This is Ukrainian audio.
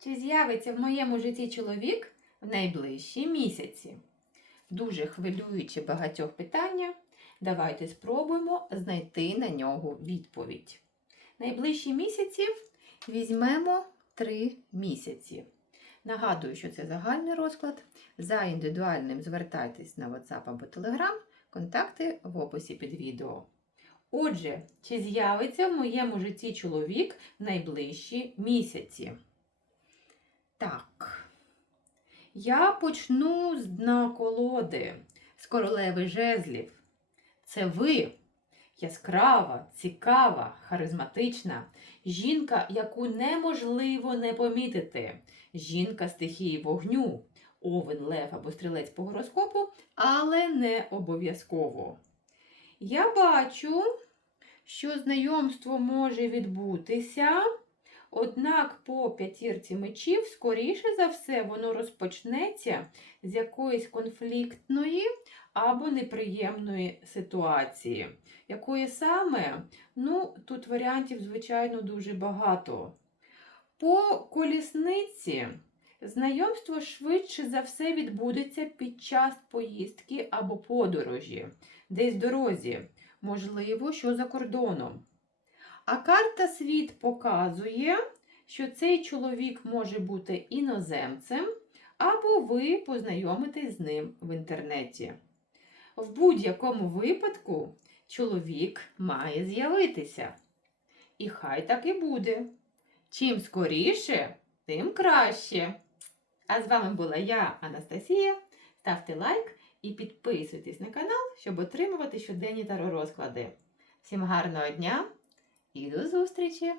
Чи з'явиться в моєму житті чоловік в найближчі місяці? Дуже хвилююче багатьох питання. Давайте спробуємо знайти на нього відповідь. Найближчі місяці візьмемо 3 місяці. Нагадую, що це загальний розклад. За індивідуальним звертайтесь на WhatsApp або Telegram. Контакти в описі під відео. Отже, чи з'явиться в моєму житті чоловік в найближчі місяці? Так. Я почну з дна колоди, з королеви жезлів. Це ви, яскрава, цікава, харизматична, жінка, яку неможливо не помітити. Жінка стихії вогню, овен, лев або стрілець по гороскопу, але не обов'язково. Я бачу, що знайомство може відбутися. Однак по п'ятірці мечів, скоріше за все, воно розпочнеться з якоїсь конфліктної або неприємної ситуації. Якої саме, ну, тут варіантів, звичайно, дуже багато. По колісниці знайомство швидше за все відбудеться під час поїздки або подорожі, десь в дорозі, можливо, що за кордоном. А карта світ показує, що цей чоловік може бути іноземцем, або ви познайомитесь з ним в інтернеті. В будь-якому випадку чоловік має з'явитися. І хай так і буде. Чим скоріше, тим краще. А з вами була я, Анастасія. Ставте лайк і підписуйтесь на канал, щоб отримувати щоденні таро розклади. Всім гарного дня! І до зустрічі!